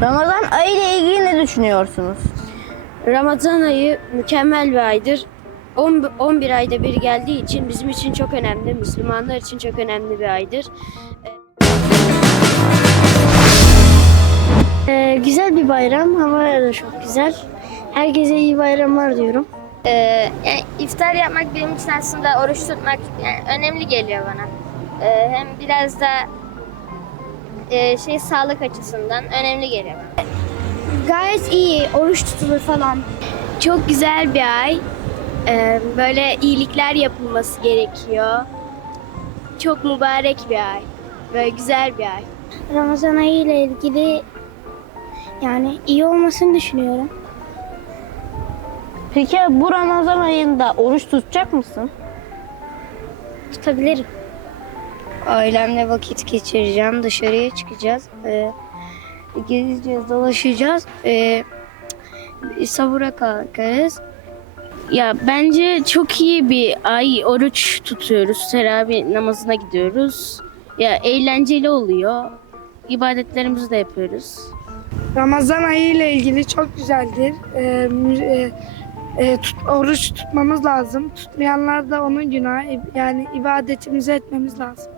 Ramazan ayı ile ilgili ne düşünüyorsunuz? Ramazan ayı mükemmel bir aydır. 10 11 ayda bir geldiği için bizim için çok önemli. Müslümanlar için çok önemli bir aydır. Ee, güzel bir bayram. Hava da çok güzel. Herkese iyi bayramlar diyorum. Ee, yani iftar yapmak benim için aslında oruç tutmak yani önemli geliyor bana. Ee, hem biraz da e, şey sağlık açısından önemli geliyor. Gayet iyi. Oruç tutulur falan. Çok güzel bir ay. Ee, böyle iyilikler yapılması gerekiyor. Çok mübarek bir ay. Böyle güzel bir ay. Ramazan ayı ile ilgili yani iyi olmasını düşünüyorum. Peki bu Ramazan ayında oruç tutacak mısın? Tutabilirim. Ailemle vakit geçireceğim. Dışarıya çıkacağız. Ee, gezeceğiz, dolaşacağız. Ee, sahura kalkarız. Ya bence çok iyi bir ay oruç tutuyoruz. Teravih namazına gidiyoruz. Ya eğlenceli oluyor. İbadetlerimizi de yapıyoruz. Ramazan ayı ile ilgili çok güzeldir. Ee, e, e, tut- oruç tutmamız lazım. Tutmayanlar da onun günahı. Yani ibadetimizi etmemiz lazım.